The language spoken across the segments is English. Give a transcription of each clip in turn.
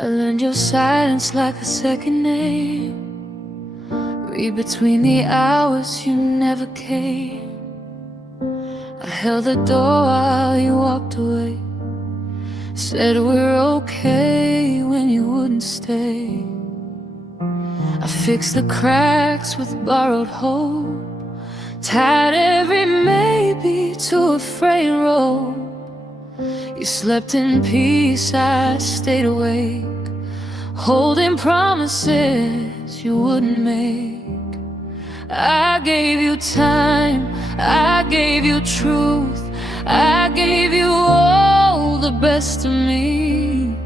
I learned your silence like a second name. Read between the hours, you never came. I held the door while you walked away. Said we're okay when you wouldn't stay. I fixed the cracks with borrowed hope, tied every maybe to a frayed rope. You slept in peace, I stayed awake, holding promises you wouldn't make. I gave you time, I gave you truth, I gave you all the best of me.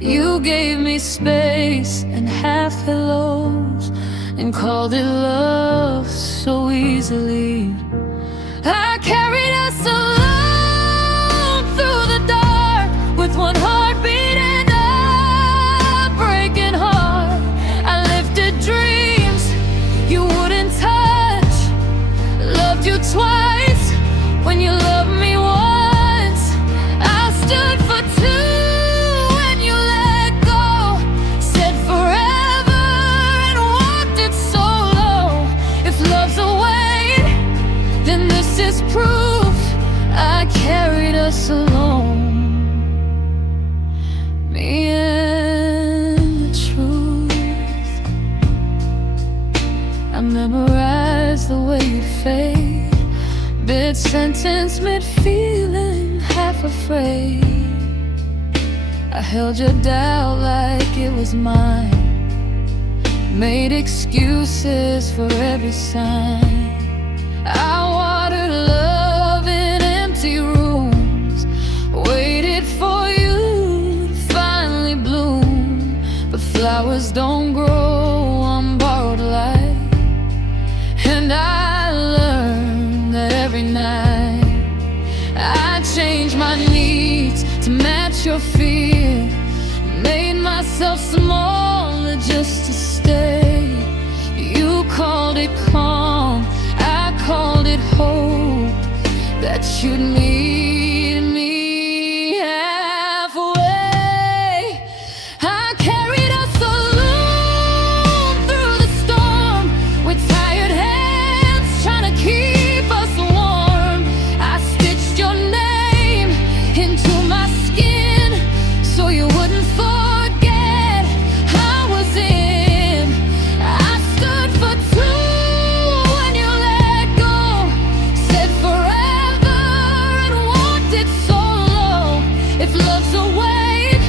You gave me space and half hellos, and called it love so easily. I carried us alone through the dark, with one heartbeat and a breaking heart. I lifted dreams you wouldn't touch, loved you twice when you loved me once. I stood for two when you let go, said forever and walked it solo. If love's a weight, then this is proof I carried us alone. Me and the truth. I memorized the way you fade, mid-sentence, mid-feeling, half afraid. I held your doubt like it was mine, made excuses for every sign. I watered love in empty rooms, waited for you to finally bloom. But flowers don't grow on borrowed light, and I learned that every night I changed my needs to match your fear, made myself smaller just to stay. You called it calm, I called it hope, that you'd meet me halfway. I carried us alone through the storm, with tired hands trying to keep us warm. I stitched your name into my skin so you wouldn't forget I was in. I stood for two when you let go, said forever and walked it solo. If love's a weight,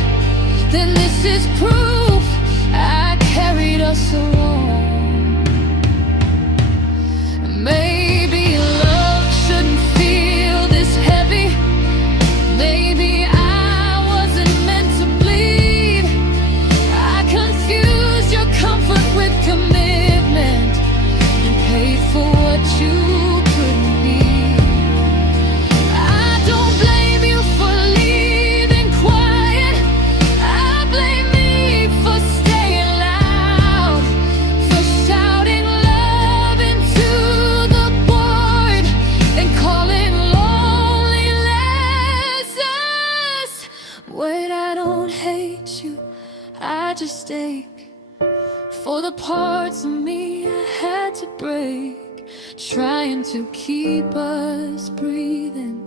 then this is proof I carried us alone. Maybe love shouldn't feel this heavy. Maybe I wasn't meant to bleed. I confused your comfort with commitment, and paid for what you couldn't be. I don't blame you for leaving quiet, I blame me for staying loud, for shouting love into the void and calling loneliness us. Wait, I don't hate you, I just ache for the parts of me I had to break, trying to keep us breathing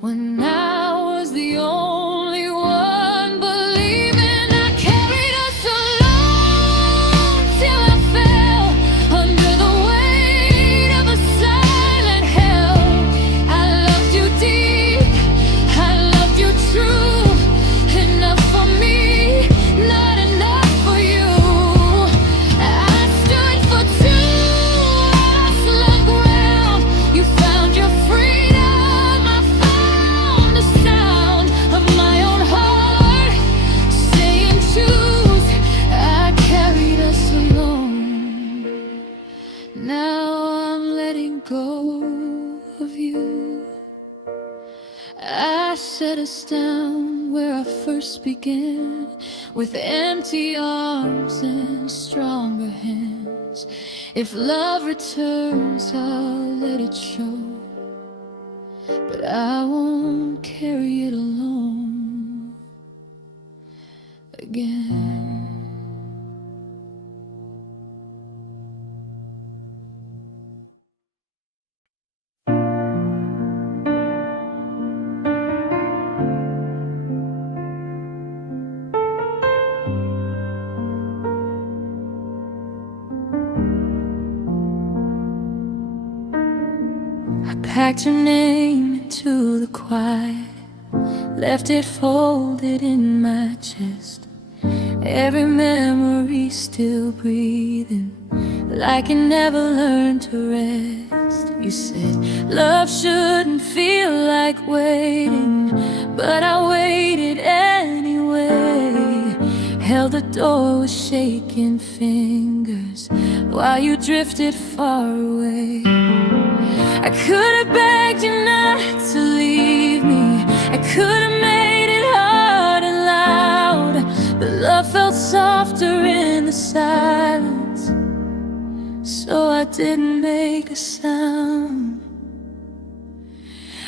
when I was the only one believing. I carried us alone till I fell under the weight of a silent hell. I loved you deep, I loved you true, enough for me, not enough for you. I stood for two, I slung ground. You found your freedom, I found the sound of my own heart saying choose. I carried us alone. Now I'm letting go of you. I set us down where I first began, with empty arms and stronger hands. If love returns, I'll let it show, but I won't carry it alone. again. I packed your name into the quiet, left it folded in my chest. Every memory still breathing, like it never learned to rest. You said love shouldn't feel like waiting, but I waited anyway. Held the door with shaking fingers while you drifted far away. I could have begged you not to leave me, I could have made it hard and loud, but love felt softer in the silence, so I didn't make a sound.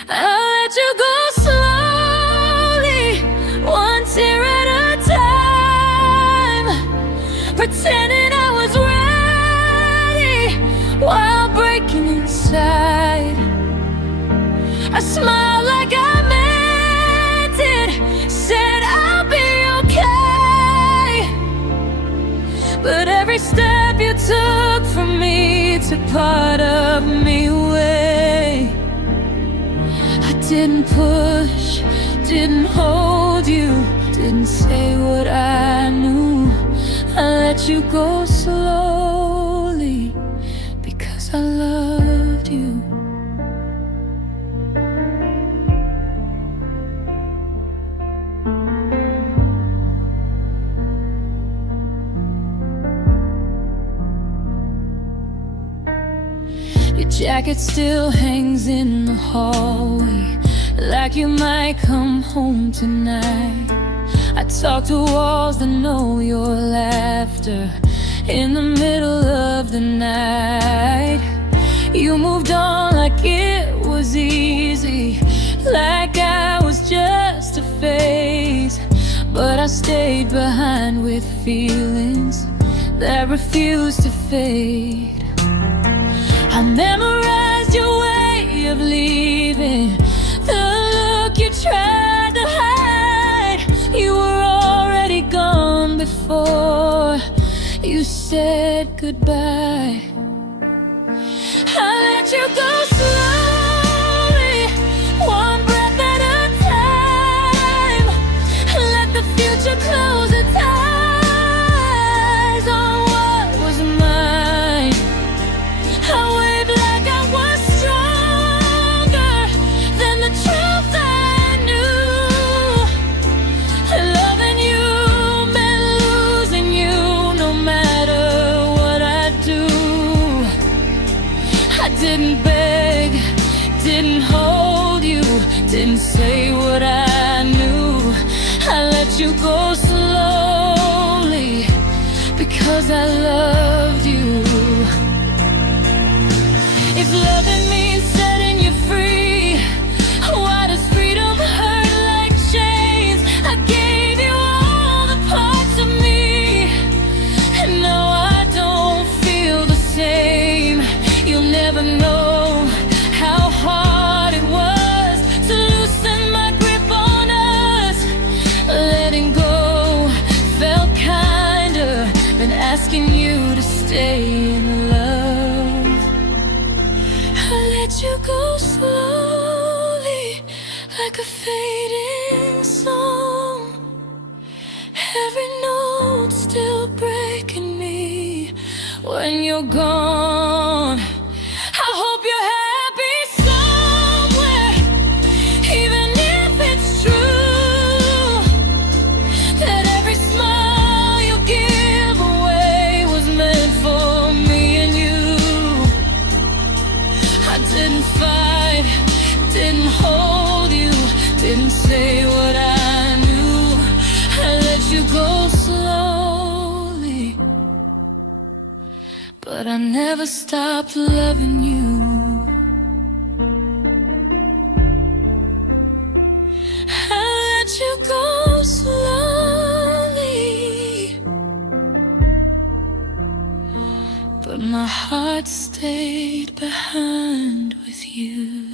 I let you go slowly, one tear at a time, pretending I was ready while breaking inside. I smiled like I meant it, said I'll be okay, but every step you took from me took part of me away. I didn't push, didn't hold you, didn't say what I knew. I let you go slowly because I loved you. Your jacket still hangs in the hallway, like you might come home tonight. I talk to walls that know your laughter in the middle of the night. You moved on like it was easy, like I was just a phase, but I stayed behind with feelings that refused to fade. I memorized your way of leaving, the look you tried to hide. You were already gone before you said goodbye. I let you go slowly, one breath at a time. Let the future close its eyes on what was mine. I waved like I was stronger than the truth I knew. Loving you meant losing you, no matter what I do. I didn't beg, didn't hold you, didn't say what I knew. I let you go slowly because I loved you. If loving means setting you free, why does freedom hurt like chains? I gave you all the parts of me, and now I don't feel the same. You'll never know how hard it was to loosen my grip on us. Letting go felt kinder than asking you to stay in love. I let you go slowly, like a fading song. Every note still breaking me when you're gone. I hope you're happy somewhere, even if it's true that every smile you give away was meant for me and you. I didn't fight, didn't hold you, didn't say what I knew. I let you go slowly, but I never stopped loving you. I let you go slowly, my heart stayed behind with you.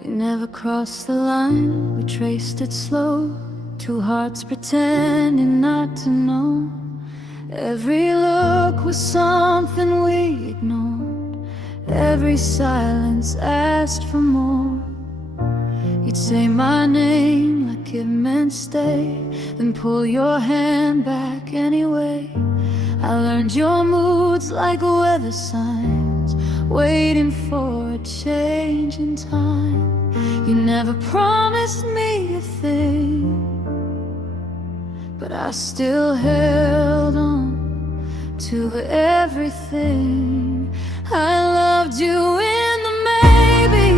We never crossed the line, we traced it slow. Two hearts pretending not to know. Every look was something we ignored. Every silence asked for more. You'd say my name like it meant stay, then pull your hand back anyway. I learned your moods like weather signs, waiting for a change in time. You never promised me a thing, but I still held on to everything. I loved you in the maybe,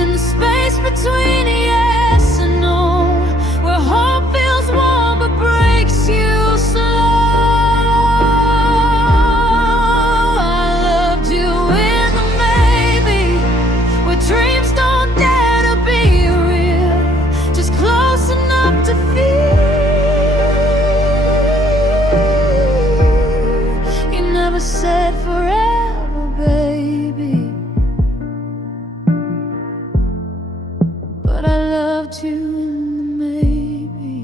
in the space between yes and no, where hope feels warm but breaks you slow. I loved you in the maybe, where dreams don't dare to be real, just close enough to feel. Said forever, baby, but I loved you in the maybe.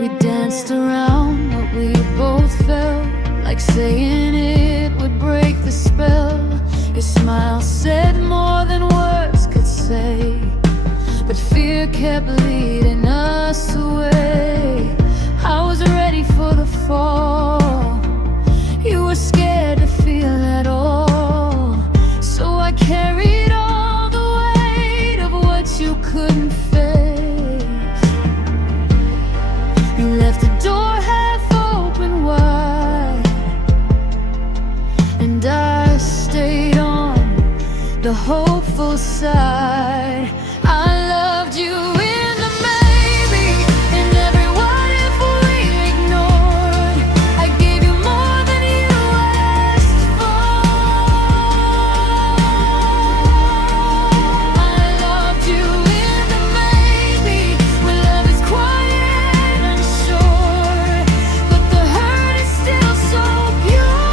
We danced around what we both felt, like saying it would break the spell. Your smile said more than words could say, but fear kept leading us away. I was ready for the fall, you were scared to feel at all. So I carried all the weight of what you couldn't face. You left the door half open wide, and I stayed on the hopeful side. I loved you in the maybe, in every what if we ignored. I gave you more than you asked for. I loved you in the maybe, when love is quiet and short, but the hurt is still so pure.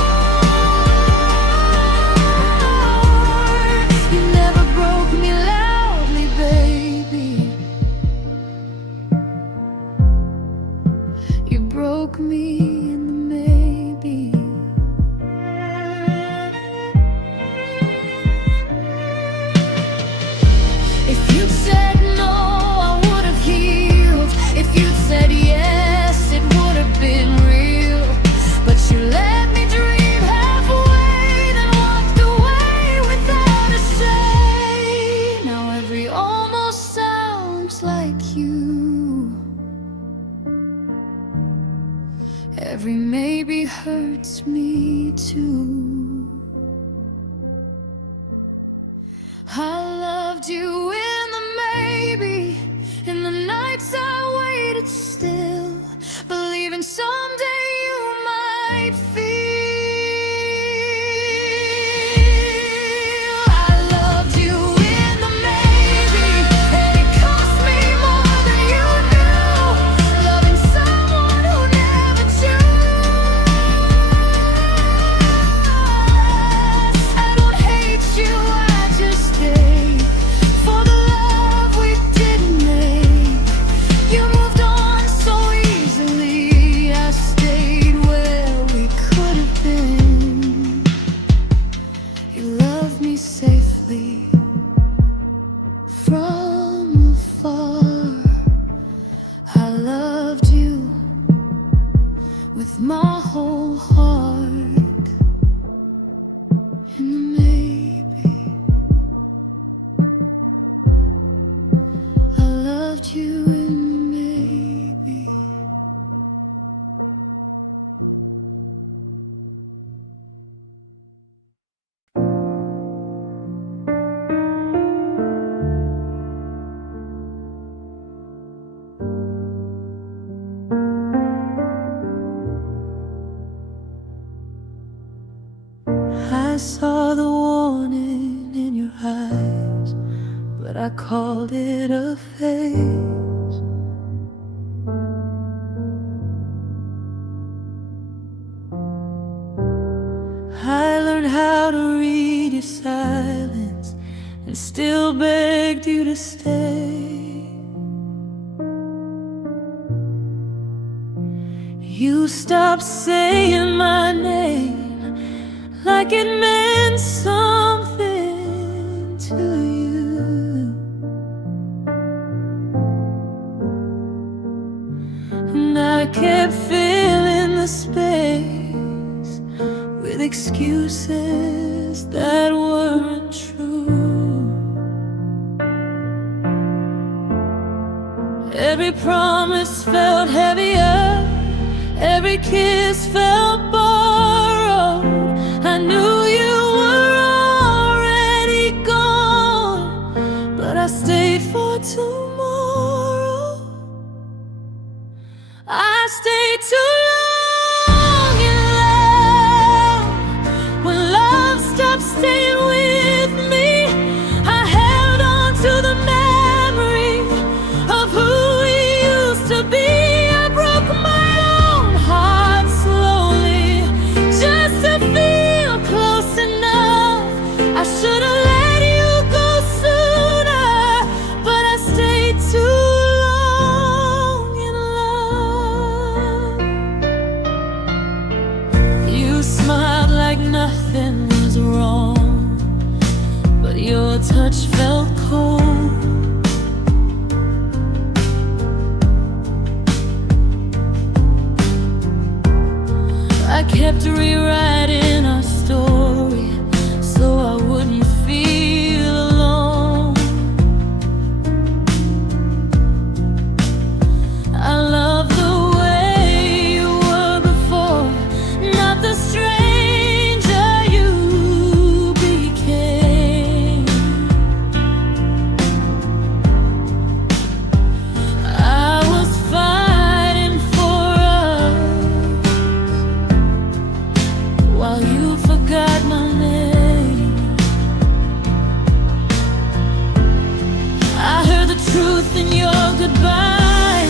You never broke me loud, saw the warning in your eyes, but I called it a phase. I learned how to read your silence and still begged you to stay. You stopped saying my name like it meant something to you. And I kept filling the space with excuses that weren't true. Every promise felt heavier, every kiss felt borrowed. I knew you were already gone, but I stayed for tomorrow. I stayed too long in love. When love stopped staying with me, I held on to the memory of who we used to be. I broke my own heart slowly just to feel close enough. I should have let you go sooner, but I stayed too long in love. You smiled like nothing was wrong, but your touch felt cold. I kept rewriting our story so I wouldn't feel alone. I love the way you were before, not the stranger you became. I was fighting for us while you forgot my name. I heard the truth in your goodbye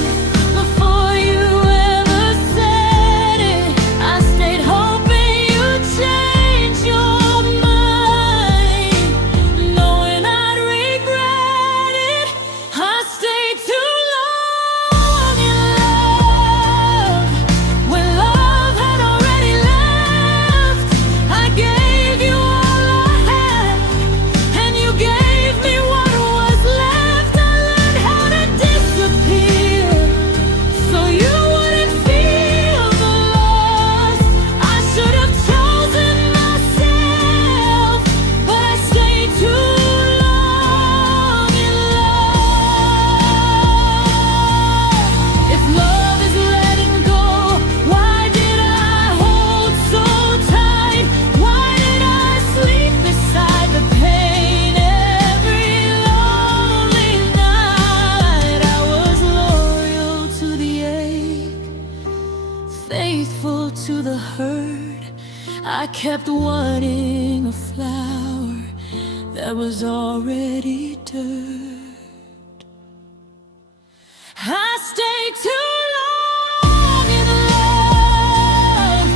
before you ever said it. I stayed hoping you'd change your mind, knowing I'd regret it. I stayed too long in love when love had already left. I gave you all I had, and you gave me what was left. I learned how to disappear so you wouldn't feel the loss. I should have chosen myself, but I stayed too long in love. If love is letting go, why did I hold so tight? Why did I sleep beside the pain every lonely night? I was loyal to the ache, faithful to the hurt. I kept wanting a flower that was already dirt. I stayed too long in love,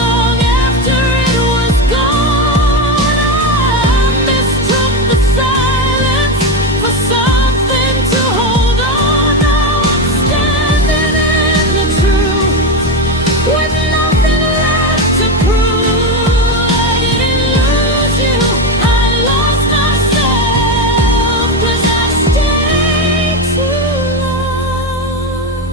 long after it was gone. I mistook the silence for something to hold on. Now I'm standing in the truth with nothing left to prove. I didn't lose you, I lost myself, 'cause I stayed too long.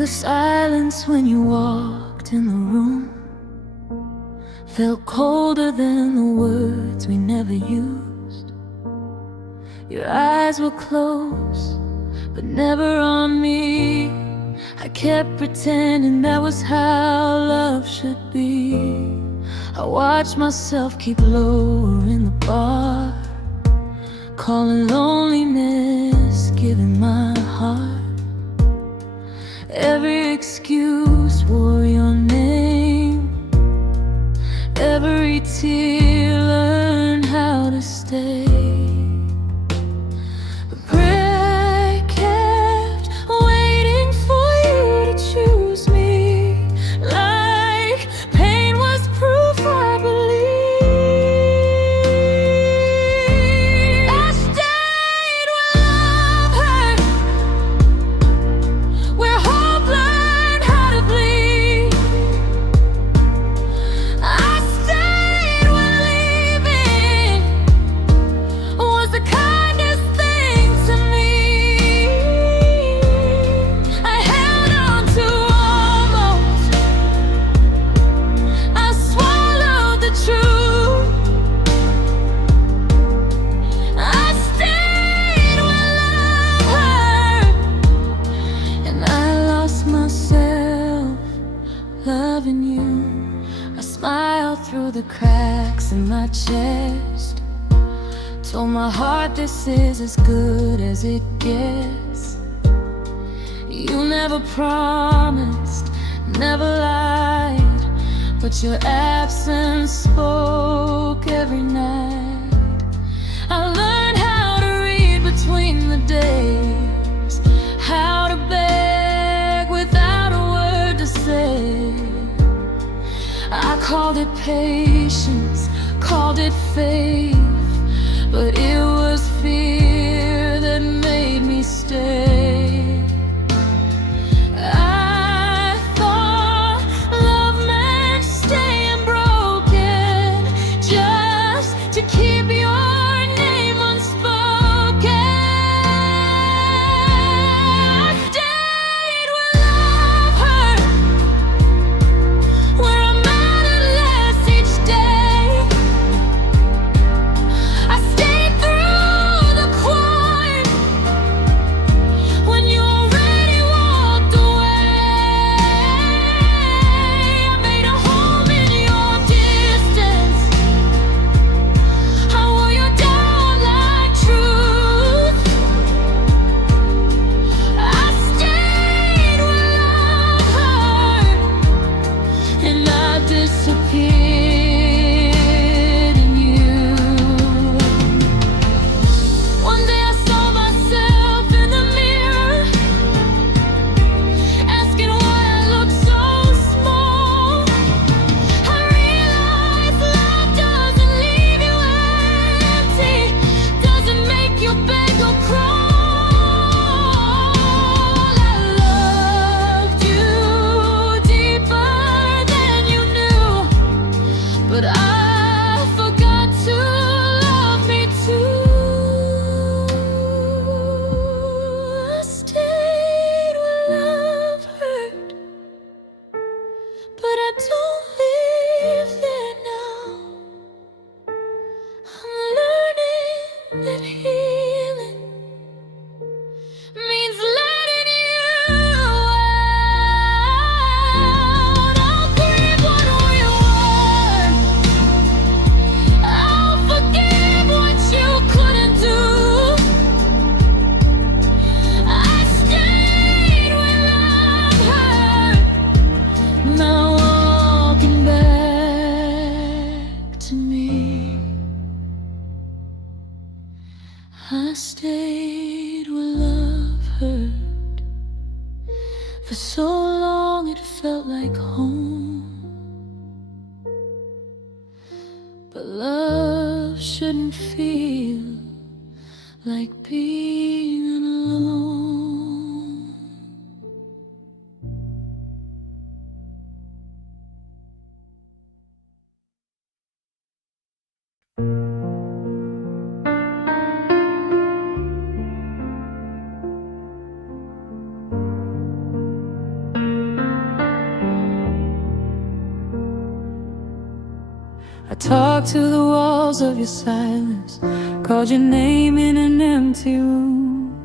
the silence when you walked in the room felt colder than the words we never used. Your eyes were closed, but never on me. I kept pretending that was how love should be. I watched myself keep lowering the bar, calling loneliness, giving my heart. Every excuse wore your name, every tear learned how to stay. But prayer kept waiting for you to choose me, like pain was proof I believed. I stayed where love hurt, where hope learned how to bleed. I stayed when leaving was the kindest thing to me. I held on to almost, I swallowed the truth. I stayed when love hurt, and I lost myself loving you. I smiled through the cracks in my chest, told my heart this is as good as it gets. You never promised, never lied, but your absence spoke every night. I learned how to read between the days, how to beg without a word to say. I called it patience, called it faith, but it was fear that made me stay. I thought love meant staying broken, just to keep your name unspoken. I stayed where love hurt, where I mattered less each day. I stayed through the quiet when you already walked away. I made a home in your distance, I wore you down like truth. I stayed where love hurt, and I disappeared in you. One day I saw myself in the mirror, asking why I looked so small. I realized love doesn't leave you empty, doesn't make you beg or crawl. I loved you deeper than you knew, but I forgot to love me too. I stayed where love hurt, but I don't live there now. I'm learning that healing means letting you out. I'll grieve what we were, I'll forgive what you couldn't do. I stayed where love hurt, now walking back to me. I stayed where love hurt, for so long it felt like home. But love shouldn't feel like being alone. talked to the walls of your silence, called your name in an empty room.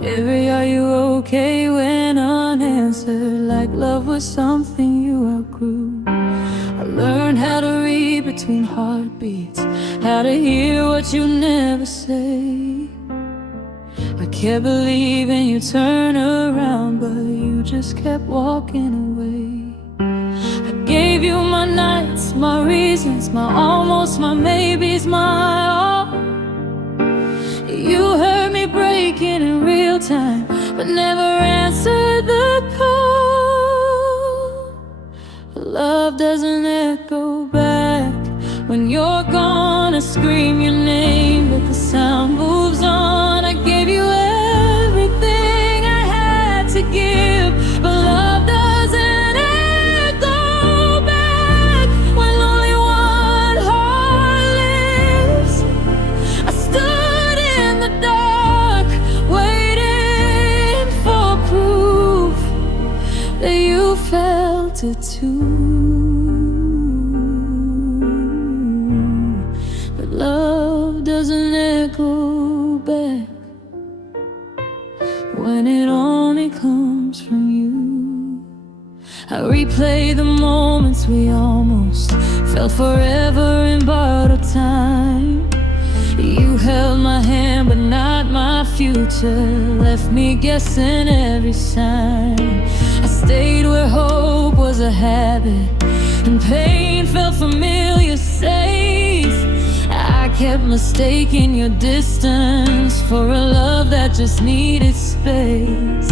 Every "are you okay" went unanswered, like love was something you outgrew. I learned how to read between heartbeats, how to hear what you never say. I kept believing you'd turn around, but you just kept walking away. I gave you my nights, my reasons, my almost, my maybes, my all. You heard me breaking in real time, but never answered the call. But love doesn't echo back. When you're gone, I scream your name, but the sound moves on. I gave you everything I had to give, but love doesn't echo back. When only one heart lives, I stood in the dark, waiting for proof that you felt it too. But love doesn't echo back when it only comes from you. I replay the moments we almost felt forever in borrowed time. You held my hand but not my future, left me guessing every sign. I stayed where hope was a habit and pain felt familiar, safe. I kept mistaking your distance for a love that just needed space.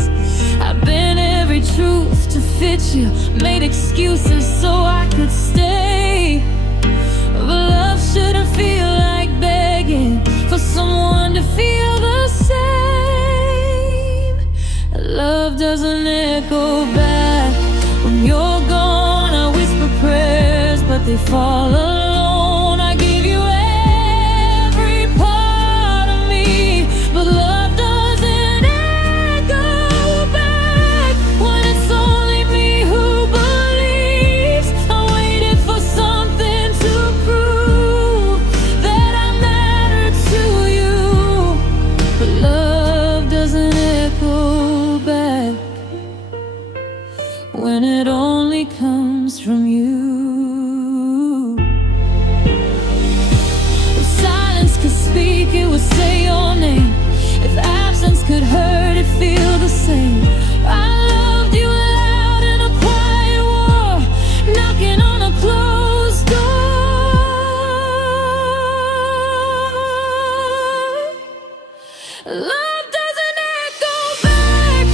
I bent every truth to fit you, made excuses so I could stay. But love shouldn't feel like begging for someone to feel the same. Love doesn't echo back. When you're gone, I whisper prayers, but they fall alone. I give you every part of me, but love doesn't echo back. When it's only me who believes, I waited for something to prove that I matter to you. But love doesn't echo back when it only comes from you. If silence could speak, it would say your name. If absence could hurt, it feel the same. I loved you loud in a quiet war, knocking on a closed door. Love doesn't echo back.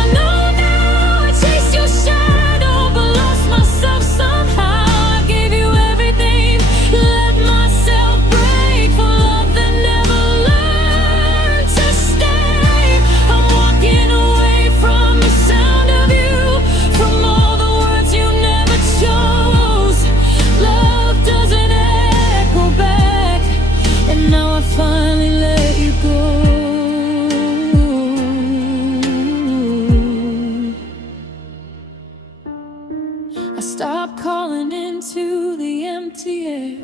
I know now I chased your shadow, but lost myself somehow. I gave you everything, let myself break for love that never learned to stay. I'm walking away from the sound of you, from all the words you never chose. Love doesn't echo back, and now I finally let you go. I stopped calling into the empty air,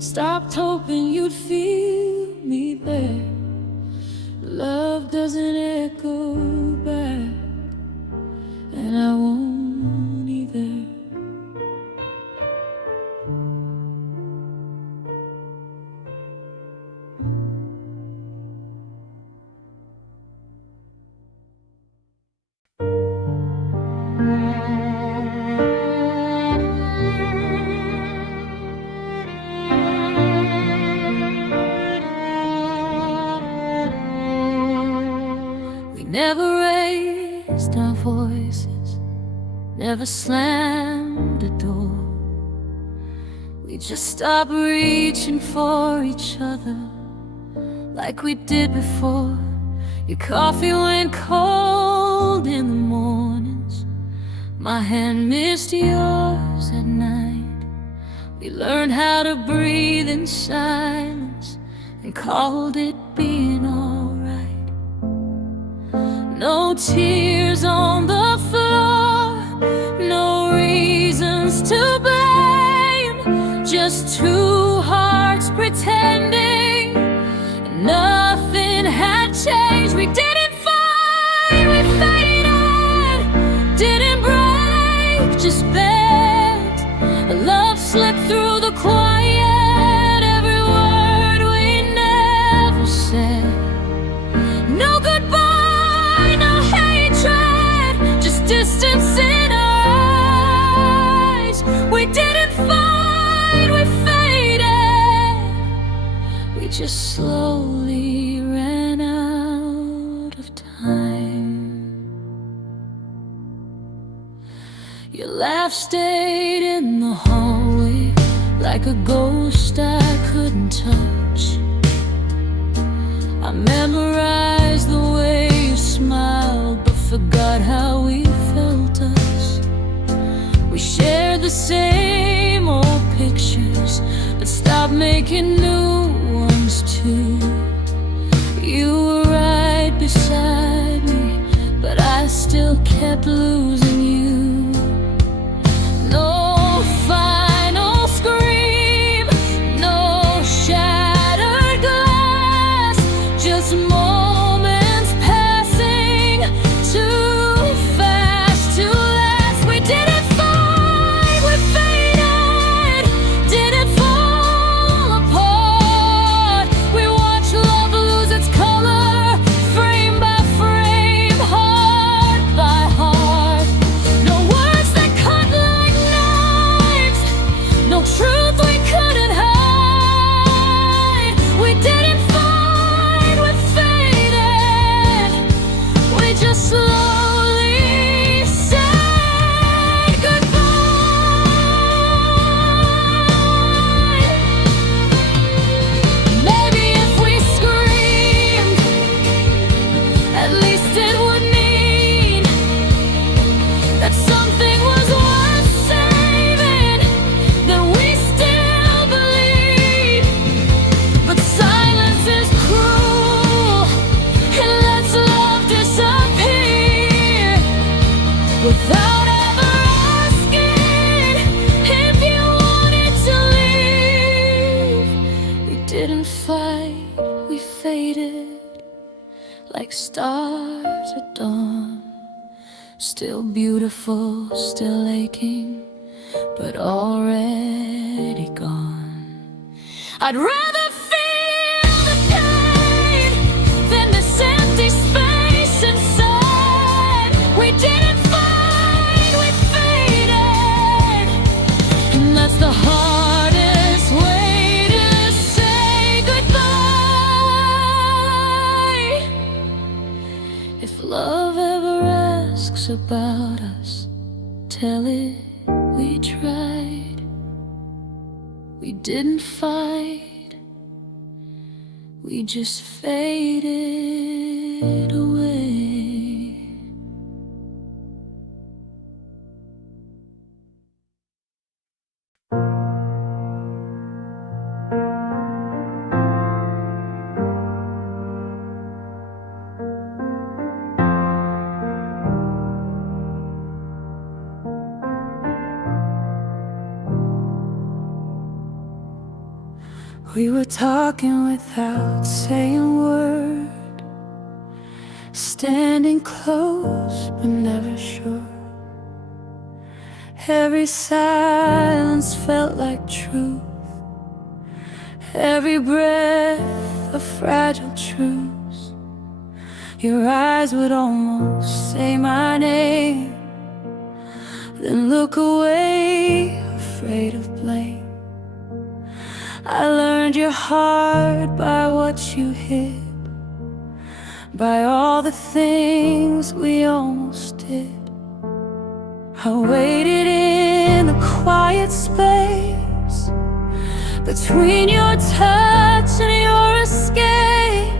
stopped hoping you'd feel me there. Love doesn't echo back, and I won't either. We never raised our voices, never slammed a door. We just stopped reaching for each other like we did before. Your coffee went cold in the mornings, my hand missed yours at night. We learned how to breathe in silence and called it being alright. No tears on the floor, no reasons to blame, just two hearts pretending nothing had changed. We didn't fight, we faded, didn't break, just bent. Love slipped through the quiet, every word we never said. No goodbye, no hatred, just distance in our eyes. We didn't fight, we faded, we just slowly ran out of time. Your laugh stayed in the hallway like a ghost I couldn't touch. I memorized the way you smiled, but forgot how we felt us. We shared the same old pictures, but stopped making new ones too. You were right beside me, but I still kept losing you. No final scream, no shattered glass, just moments passing too fast to last. We didn't fight, we faded, didn't fall apart. We watched love lose its color, frame by frame, heart by heart. No words that cut like knives, no truth we couldn't hide. We didn't fight, we faded, we just slowly said goodbye. Maybe if we screamed, at least it would mean that something was worth saving, that we still believe. But silence is cruel, it lets love disappear without ever asking if you wanted to leave. We didn't fight, we faded like stars at dawn. Still beautiful, still aching, but already gone. I'd rather feel the pain than this empty space inside. We didn't fight, we faded, and that's the hardest way to say goodbye. If love ever asks about us, tell it we tried. We didn't fight, we just faded away. We were talking without saying a word, standing close but never sure. Every silence felt like truth, every breath a fragile truce. Your eyes would almost say my name, then look away, afraid of blame. I learned your heart by what you hid, by all the things we almost did. I waited in the quiet space between your touch and your escape.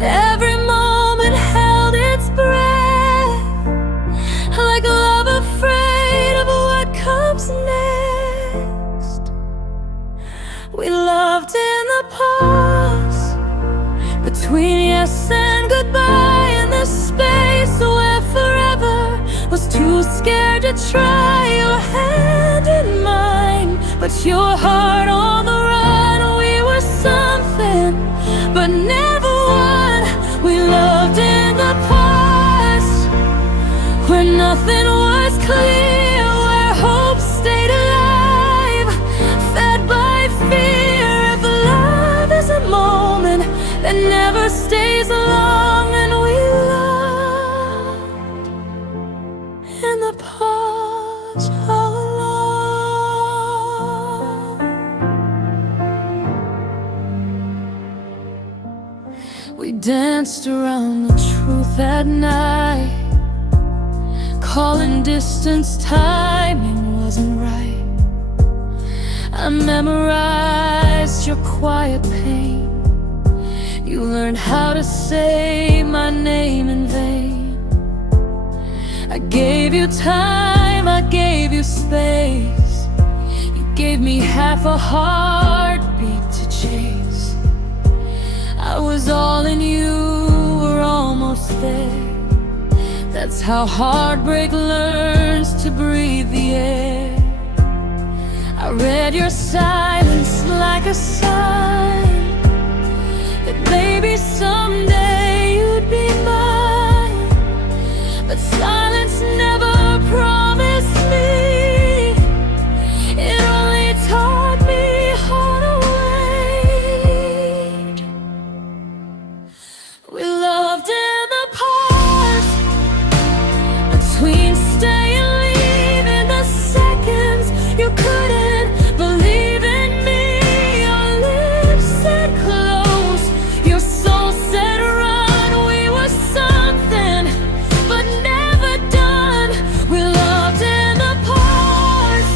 Every moment held its breath, like a love afraid of what comes next. We loved in the pause, between yes and goodbye, in the space where forever was too scared to try. Your hand in mine, but your heart on the run. We were something, but never one. We loved in the past, where nothing was clear, where hope stayed alive, fed by fear. If love is a moment that never stays long, and we loved in the pause all along. We danced around the truth at night, calling distance, timing wasn't right. I memorized your quiet pain. You learned how to say my name in vain. I gave you time, I gave you space. You gave me half a heartbeat to chase. I was all in, you were almost there. That's how heartbreak learns to breathe the air. I read your silence like a sign that maybe someday you'd be mine. But silence never promised me, it only taught me how to wait. We loved in the pause, between stay and leave, in the seconds you couldn't believe in me. Your lips said close, your soul said run. We were something, but never done. We loved in the pause,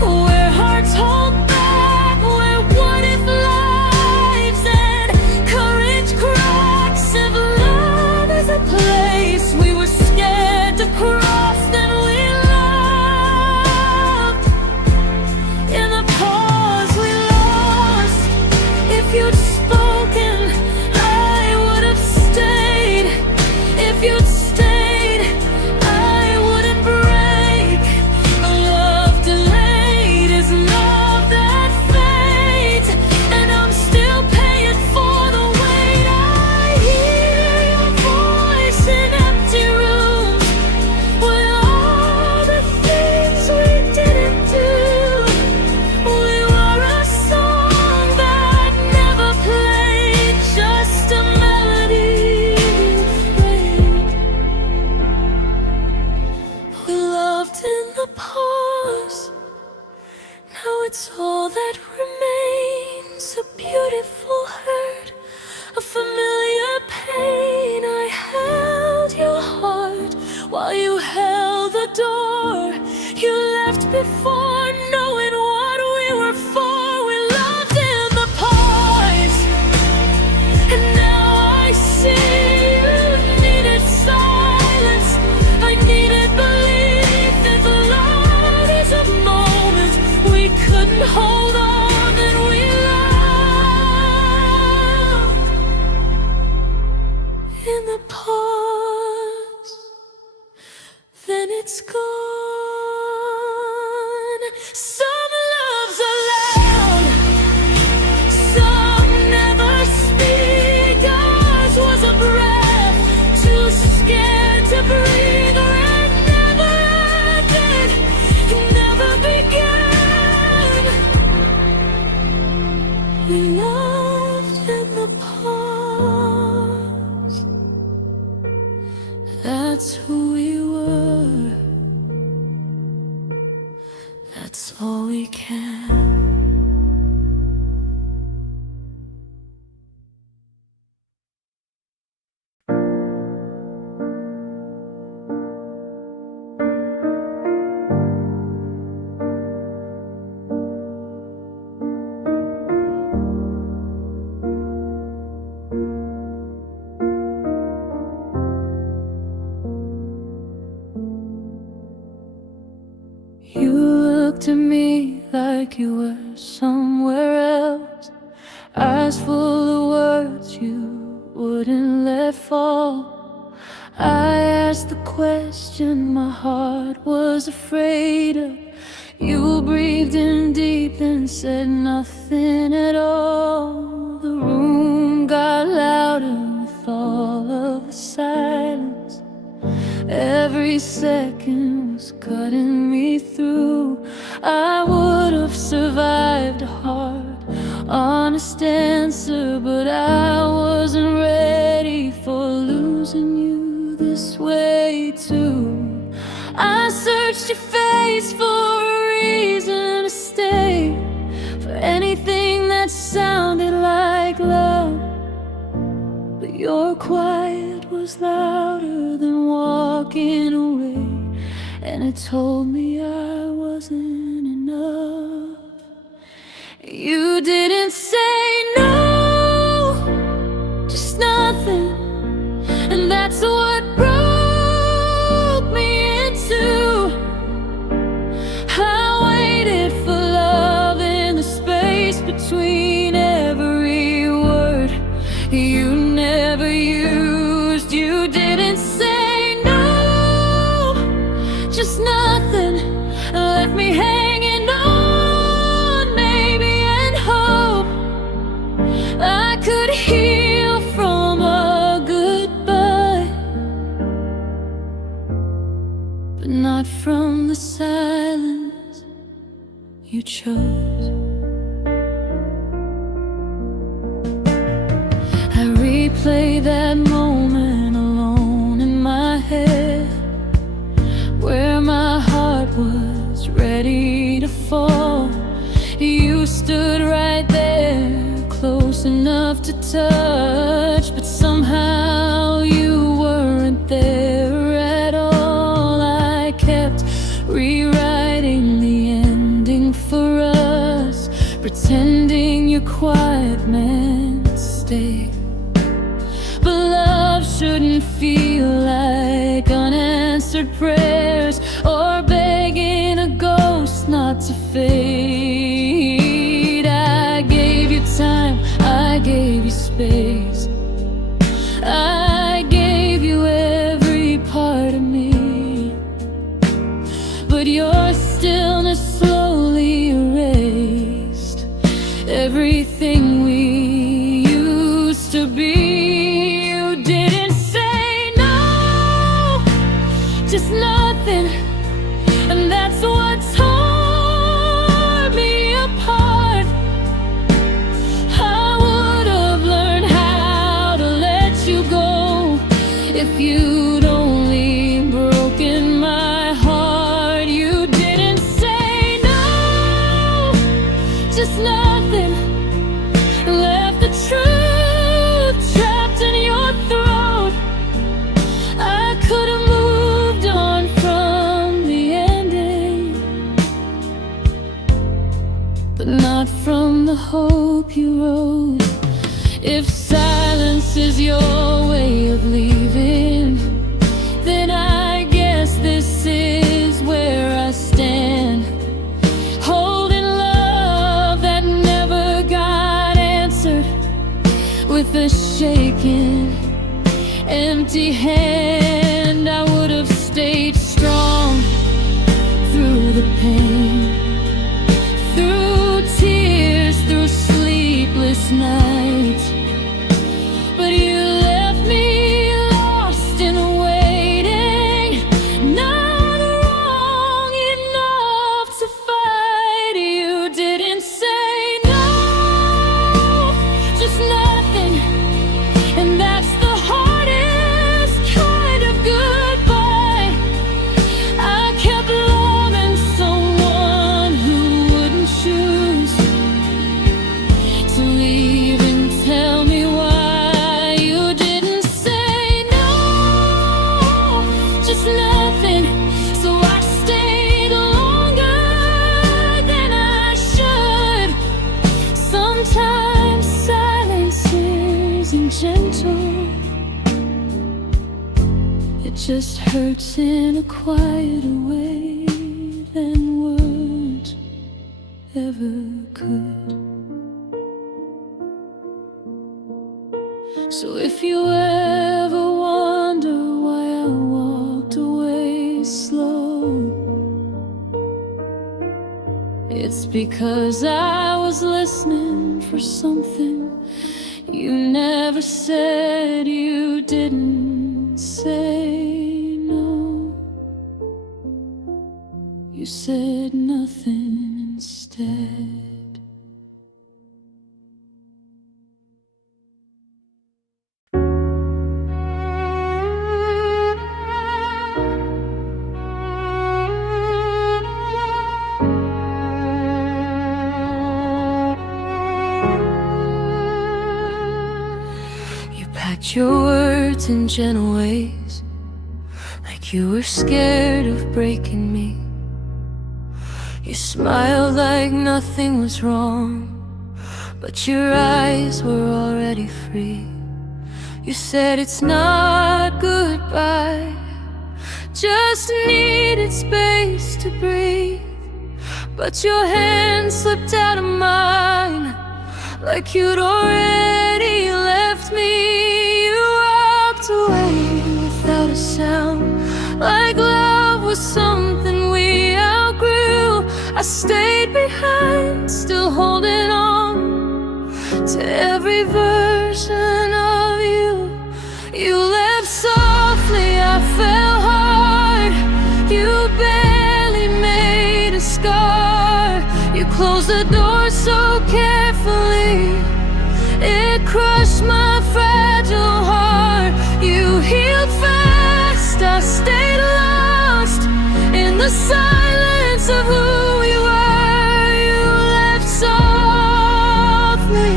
where hearts hold back, where what if lives and courage cracks. If love is a place we were scared to cross, then we loved in the pause. We lost. If you'd spoken, I would have stayed. If you'd stayed, I wouldn't break. Love delayed is love that fades, and I'm still paying for the wait. I hear your voice in empty rooms, with all the things we didn't do. We were a song that never played, just a melody afraid. We loved in the pause, now it's all that remains. A beautiful hurt, a familiar pain. I held your heart while you held the door. You left before knowing what we were for. We loved in the pause, and now I see you needed silence. I needed belief that love is a moment we couldn't hold on, and we loved in the pause. Then it's gone. Some loves are loud, some never speak. Ours was a breath, too scared to breathe, or it never ended, it never began. We loved in the pause. That's who we were. That's all we can. You looked at me like you were somewhere else, eyes full of words you wouldn't let fall. I asked the question my heart was afraid of. You breathed in deep and said nothing at all. The room got louder with all of the silence. Every second was cutting me through. I would have survived a hard, honest answer, but I wasn't ready for losing you this way too. I searched your face for a reason to stay, for anything that sounded like love, but your quiet was louder than walking away, and it told me I wasn't enough. You didn't say no, just nothing, and that's what broke me into. I waited for love in the space between every word you never used. You didn't say no, just nothing, left me hanging on, maybe, and hope I could heal from a goodbye, but not from the silence you chose. I replay that moment alone in my head, where my heart was ready to fall. You stood right there, close enough to touch, but somehow you weren't there at all. I kept rewriting the ending for us, pretending your quiet meant to stay. But love shouldn't feel like unanswered prayers, or begging a ghost not to fade. I gave you time, I gave you space, I gave you every part of me, but your stillness slowly erased everything we used to be. You didn't say no, just nothing, and that's what tore me apart. I would have learned how to let you go if you'd only broken my heart. You didn't say no, just nothing, left the truth trapped in your throat. I could have moved on from the ending, but not from the hope you wrote. If silence is your way of leaving, then I guess this is where I stand, holding love that never got answered, with a shaking, empty hand. I would have stayed strong through the pain, through tears, through sleepless nights, but you left me lost in waiting, not wrong enough to fight. You didn't say no, just nothing, and that's the hardest kind of goodbye. I kept loving someone who wouldn't choose to leave and tell me why. You didn't say no, just nothing, so I stayed longer than I should. Sometimes silence isn't gentle, it just hurts in a quieter way than words ever could. So if you ever wonder why I walked away slow, It's because I was listening for something you never said. You didn't say no, you said nothing instead. Packed your words in gentle ways, like you were scared of breaking me. You smiled like nothing was wrong, but your eyes were already free. You said it's not goodbye, just needed space to breathe. But your hand slipped out of mine, like you'd already left me. You walked away without a sound, like love was something we outgrew. I stayed behind, still holding on to every version of you. You left softly, I fell hard. You barely made a scar. You closed the door so carefully, it crushed my fragile heart. You healed fast, I stayed lost in the silence of who you were. You left softly,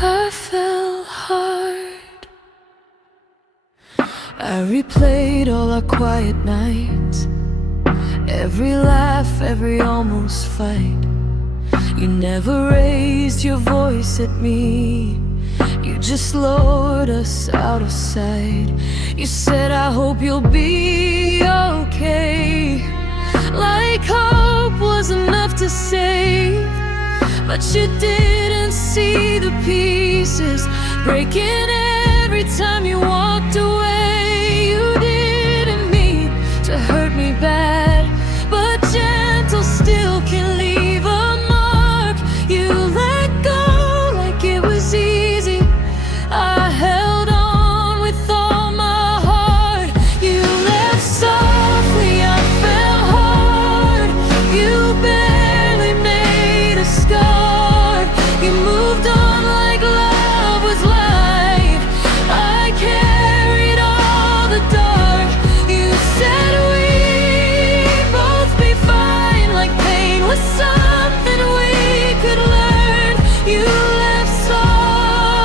I fell hard. I replayed all our quiet nights, every laugh, every almost fight. You never raised your voice at me, you just lowered us out of sight. You said, I hope you'll be okay, like hope was enough to save. But you didn't see the pieces breaking every time you walked away. You didn't mean to hurt me bad, but gentle still can leave a mark. You let go like it was easy, I held on with all my heart. You left softly, I fell hard. You barely made a scar. You moved on like love was light, I carried all the dark. You said we'd both be fine, like pain was something we could learn. You left softly,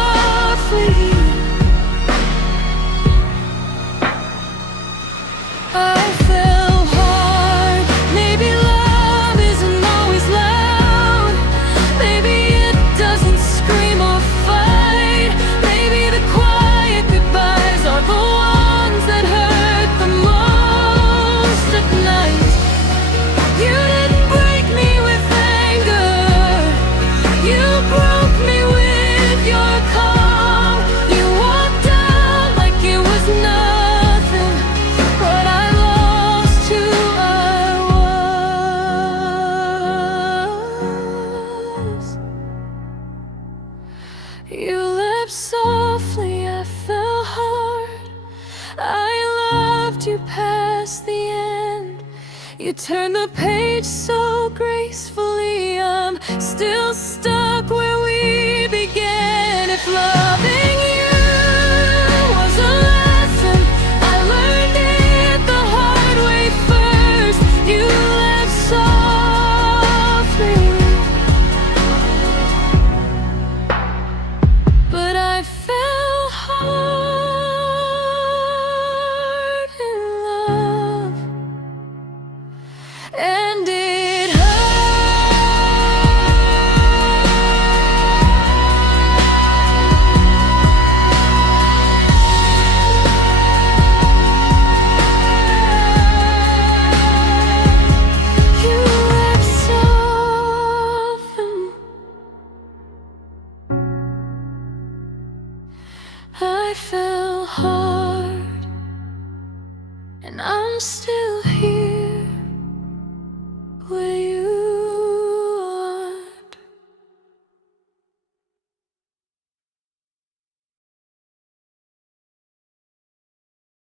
I fell hard. Maybe love isn't always loud, maybe it doesn't scream or fight. Maybe the quiet goodbyes are the ones that hurt the most at night. You didn't break me with anger, you broke me with your calm. You walked out like it was nothing, but I lost who I was. You left softly, I fell hard. I loved you past the end. You turned the page so gracefully, I'm still stuck where we began. If loving you was a lesson, I learned it the hard way first. You left softly, but I fell hard in love, and it hurt. and I'm still here.